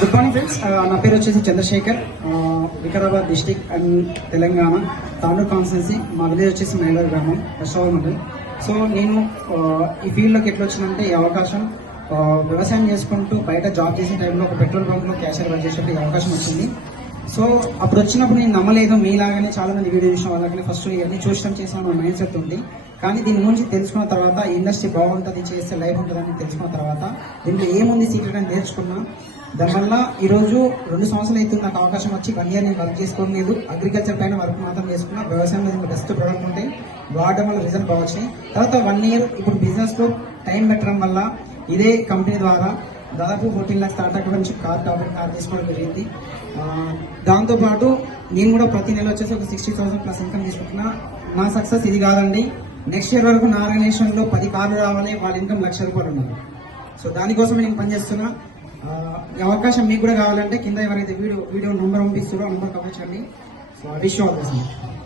Good morning friends, నా పేరు వచ్చేసి Chandrashekar, Vikarabad district and Telangana Tandur constituency. మా విలేజ్ వచ్చేసి మైలర్ గ్రామం, కష్టవాల్ మండల్. సో నేను ఈ ఫీల్డ్లోకి ఎట్లా వచ్చినంటే ఈ అవకాశం వ్యవసాయం చేసుకుంటూ బయట జాబ్ చేసే టైంలో ఒక పెట్రోల్ బంక్లో క్యాషియర్ వర్క్ చేసేటప్పుడు ఈ అవకాశం వచ్చింది. సో అప్పుడు వచ్చినప్పుడు నేను నమ్మలేదు, మీలాగానే చాలా మంది వీడియో చూసిన వాళ్ళకి ఫస్ట్ ఇవన్నీ చూసడం చేసిన మైండ్ సెట్ ఉంది. కానీ దీని గురించి తెలుసుకున్న తర్వాత ఇండస్ట్రీ బాగుంటుంది, చేస్తే లైఫ్ ఉంటుందని తెలుసుకున్న తర్వాత దీంట్లో ఏముంది సీక్రెట్ అని నేర్చుకున్నా. దానివల్ల ఈరోజు 2 సంవత్సరాలు అయితే నాకు అవకాశం వచ్చి 1 year నేను వర్క్ చేసుకోలేదు. అగ్రికల్చర్ పైన వర్క్ మాత్రం చేసుకున్నా. వ్యవసాయంలో దీంట్లో బెస్ట్ ప్రొడక్ట్ ఉంటాయి, వాడడం వల్ల రిజల్ట్ బాగా వచ్చినాయి. తర్వాత 1 year ఇప్పుడు బిజినెస్లో టైం పెట్టడం వల్ల ఇదే కంపెనీ ద్వారా దాదాపు 14 lakhs స్టార్ట్అప్ నుంచి కార్ తీసుకోవడం జరిగింది. దాంతోపాటు నేను కూడా ప్రతి నెల వచ్చేసి ఒక 60,000 ప్లస్ ఇన్కమ్ తీసుకుంటున్నా. నా సక్సెస్ ఇది కాదండి, నెక్స్ట్ ఇయర్ వరకు నా ఆర్గనైజేషన్లో 10 కార్లు రావాలి, వాళ్ళ ఇన్కమ్ ₹1,00,000 ఉన్నారు. సో దానికోసం నేను పనిచేస్తున్నా. ఈ అవకాశం మీకు కూడా కావాలంటే కింద ఎవరైతే వీడియో నెంబర్ పంపిస్తారో ఆ నెంబర్ కావచ్చు. So I wish you all the best.